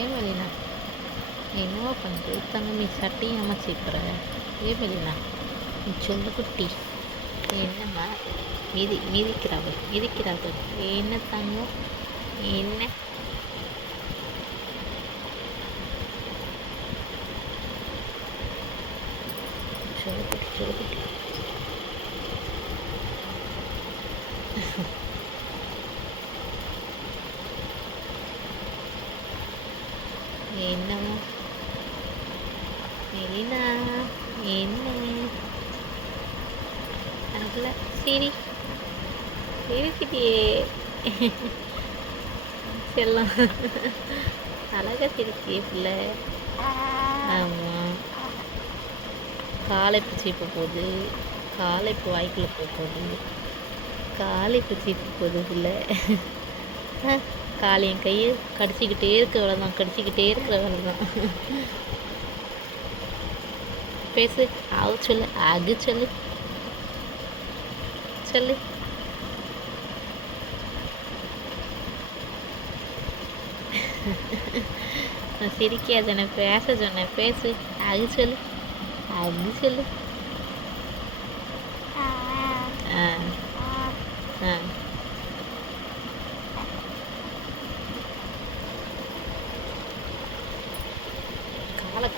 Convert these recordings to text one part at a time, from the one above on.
ஏன் வெளினா என்னவோ பண்ணுறது தங்கமி சட்டையும் அமைச்சிக்கிற ஏன் வெளினா நீ சொல்லு குட்டி என்னம்மா மிதிக்கிறாங்க என்ன தங்கம் என்ன சொல்லு குட்டி என்னம்மா மெலினா என்ன அதில் சிரிக்கிட்டியே செல்லம் அழகாக சிரிக்கியே பிள்ளை. ஆமாம் காலை பிடிச்சி போகுது காலை இப்போ வாய்க்குள்ள போகுது காலை பிடிச்சி போகுது பிள்ளை. காலை என் கையை கடிச்சிக்கிட்டே இருக்கிற வேலை தான். பேசு ஆவு சொல்லு அகு சொல்லு நான் சிரிக்காத நான் பேச சொன்னேன் பேசு அகு சொல்லு ஆ ஆ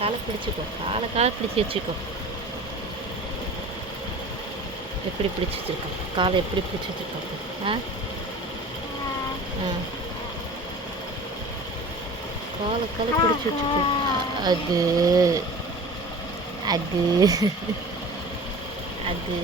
காலை பிடிச்சிக்கோ காலை பிடிச்சி வச்சுக்கோ. எப்படி பிடிச்சி வச்சிருக்கோம் காலை எப்படி பிடிச்சி வச்சிருக்கோம். ஆ ஆ காலை பிடிச்சி வச்சுக்கோ. அது அது அது